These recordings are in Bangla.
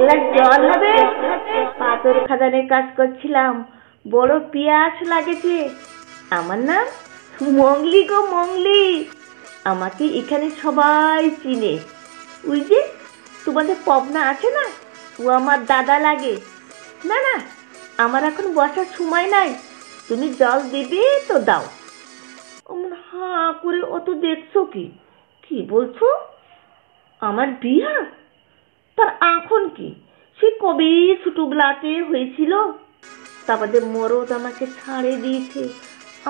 গ্লাস জল হবে? পাথর খাদানে কাজ করছিলাম, বড় পিয়াস লাগেছে। আমার নাম মংলি গো, মংলি। আমাকে এখানে সবাই চিনে। ওই যে তোমাদের পবনা আছে না, ও আমার দাদা লাগে। না না, আমার এখন বসার সময় নাই, তুমি জল দেবে তো দাও। অমন হাঁ করে অত দেখছো কি? কি বলছো? আমার বিয়া? তার এখন কি? সে কবে ছোটবেলাতে হয়েছিল। তারপরে মরদ আমাকে ছাড়ে দিয়েছে,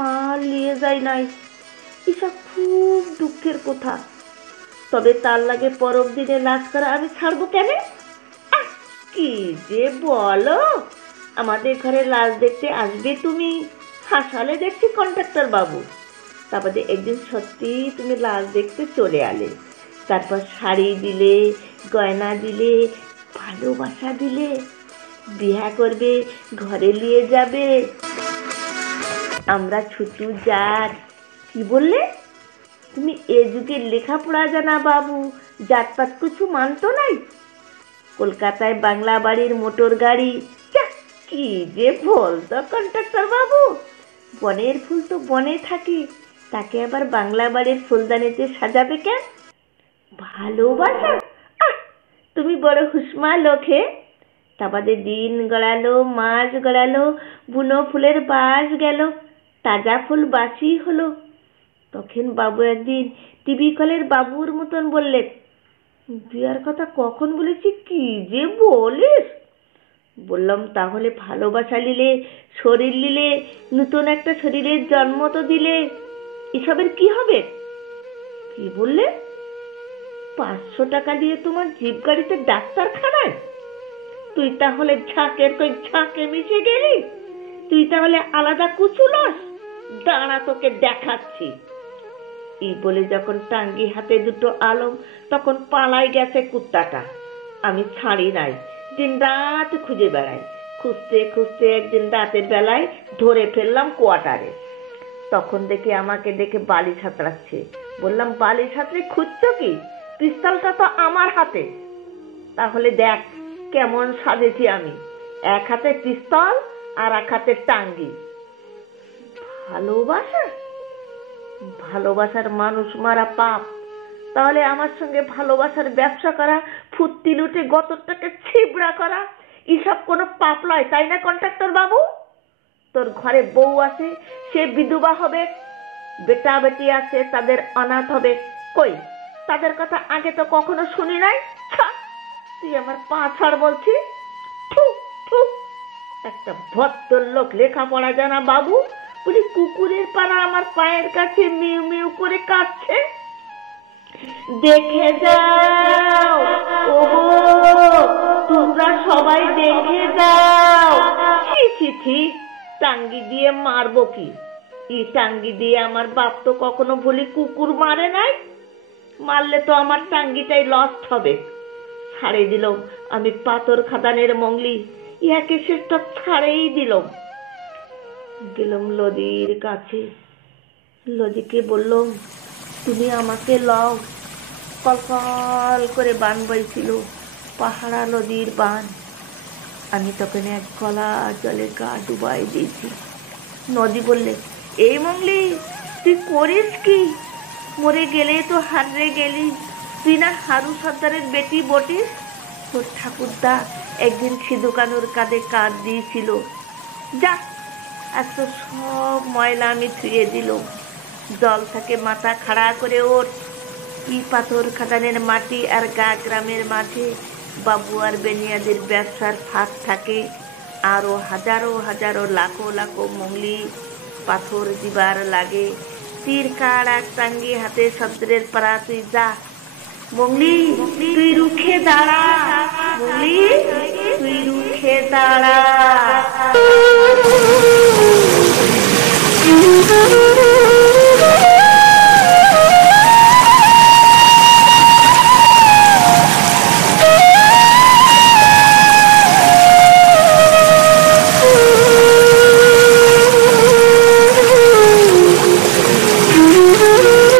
আর নিয়ে যায় নাই। এসব খুব দুঃখের কথা। তবে তার লাগে পরব দিনে লাশ করা আমি ছাড়বো কেন? কি যে বলো! আমাদের ঘরে লাশ দেখতে আসবে তুমি, হাসালে দেখছি কন্ট্রাক্টর বাবু। তারপরে একদিন সত্যি তুমি লাশ দেখতে চলে আলে, তারপর শাড়ি দিলে, গয়না দিলে, ভালোবাসা দিলে, বিয়া করবে, ঘরে নিয়ে যাবে। আমরা ছুটু জাত। কি বললে? তুমি এ যুগের লেখাপড়া জানা বাবু, জাতপাত কিছু মানতো নাই। কলকাতায় বাংলা বাড়ির মোটর গাড়ি। কি যে বলতো কন্ট্রাক্টর বাবু! বনের ফুল তো বনে থাকে, তাকে আবার বাংলা বাড়ির ফুলদানিতে সাজাবে কেন? ভালোবাসা? তুমি বড় হুসমা লোকে। তারপরে দিন গড়ালো, মাস গড়ালো, বুনো ফুলের বাস গেল, তাজা ফুল বাসি হলো। তখন বাবু একদিন টিভি কলের বাবুর মতন বললেন, বিয়ার কথা কখন বলেছি? কি যে বলিস! বললাম, তাহলে ভালোবাসা নিলে, শরীর নিলে, নতুন একটা শরীরের জন্ম তো দিলে, এসবের কি হবে? কি বললে? 500 টাকা দিয়ে তোমার জিপ গাড়িতে ডাক্তারখানায়? তুই তাহলে ঝাঁকের কই ঝাঁকে মিশে গেলি? তুই তাহলে আলাদা কুচুলস? দাঁড়া, তোকে দেখাচ্ছি। এই বলে যখন টাঙ্গি হাতে দুটো আলম, তখন পালাই গেছে কুত্তাটা। আমি ছাড়ি নাই, দিন রাত খুঁজে বেড়াই। খুঁজতে খুঁজতে একদিন রাতের বেলায় ধরে ফেললাম কোয়ার্টারে। তখন দেখে আমাকে দেখে বালি ছাতরাচ্ছে। বললাম, বালি ছাতরে খুঁজছো কি? পিস্তলটা তো আমার হাতে। তাহলে দেখ কেমন সাজেছি আমি, এক হাতে পিস্তল আর এক হাতে টাঙ্গি। ভালোবাসা? ভালোবাসার মানুষ মারা পাপ। তাহলে আমার সঙ্গে ভালোবাসার ব্যবসা করা, ফুর্তি লুটে গতরটাকে ছিবড়া করা, এসব কোনো পাপ নয়, তাই না কন্ট্রাক্টর বাবু? তোর ঘরে বউ আছে, সে বিধবা হবে, বেটা বেটি আছে, তাদের অনাথ হবে। কই, তাদের কথা আগে তো কখনো শুনি নাই। তুই আমার পা ছাড় বলছি। একটা ভদ্রলোক, লেখাপড়া জানা বাবু বলি কুকুরের পাড়া আমার পায়ের কাছে মিউ মিউ করে কাঁদছে। দেখে যাও ওগো, তোমরা সবাই দেখে যাও। ছি ছি ছি, টাঙ্গি দিয়ে মারবো কি? এই টাঙ্গি দিয়ে আমার বাপ তো কখনো বলি কুকুর মারে নাই। মারলে তো আমার টাঙ্গিটাই লস্ট হবে। ছাড়ে দিলাম আমি পাথর খাদানের মংলি, ইয়াকে সেটা ছাড়েই দিলাম। গেলাম লদির কাছে। লদিকে বললাম, তুমি আমাকে লও। কলকল করে বান বইছিল, পাহাড়া নদীর বান। আমি তখন এক গলা জলে গা ডুবাই দিয়েছি। নদী বললে, এই মংলি, তুই করিস কি? মরে গেলে তো হারে গেলি। তুই না হারু সর্দারের বেটি বটিস? তোর ঠাকুরদা একদিন সিধু কানুর কাঁধে কাঁধ দিয়েছিল। যা, এত সব ময়লা আমি ধুয়ে দিল। জল থেকে মাথা খাড়া করে ওর। কি পাথর খাদানের মাটি আর গা গ্রামের মাঝে বাবু আর বেনিয়াদের ব্যবসার ফাঁক থাকে। আরো হাজারো হাজারো লাখো লাখো মংলি পাথর দিবার লাগে। তীর কাড় আর টাঙ্গি হাতে শব্দের পাড়া। তুই যা মংলি, তুই রুখে দাঁড়া। মংলি, তুই রুখে দাঁড়া।